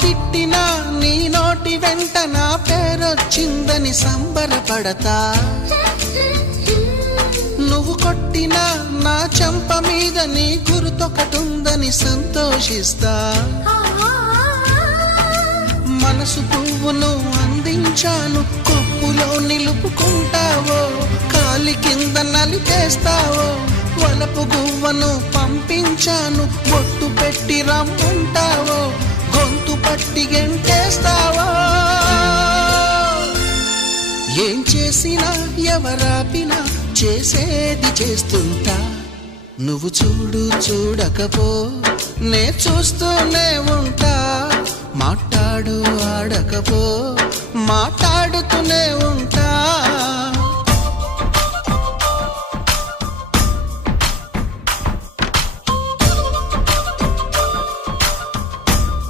తిట్టినా నీ నోటి వెంట నా పేరొచ్చిందని సంబరపడతా. నువ్వు కొట్టినా నా చెంప మీద నీ గుర్తొకటుందని సంతోషిస్తా. మనసు పువ్వును అందించాను, కొప్పులో నిలుపుకుంటావో, కాలి కింద నలిపేస్తావో. వలపు గువ్వను పంపించాను, బొట్టు పెట్టి రమ్మంటావో, గొంతు పట్టి గెంటేస్తావో. ఏం చేసినా ఎవరాపినా చేసేది చేస్తుంటా. నువ్వు చూడు చూడకపో నే చూస్తూనే ఉంటా. మాట్లాడు ఆడకపో మాట్లాడు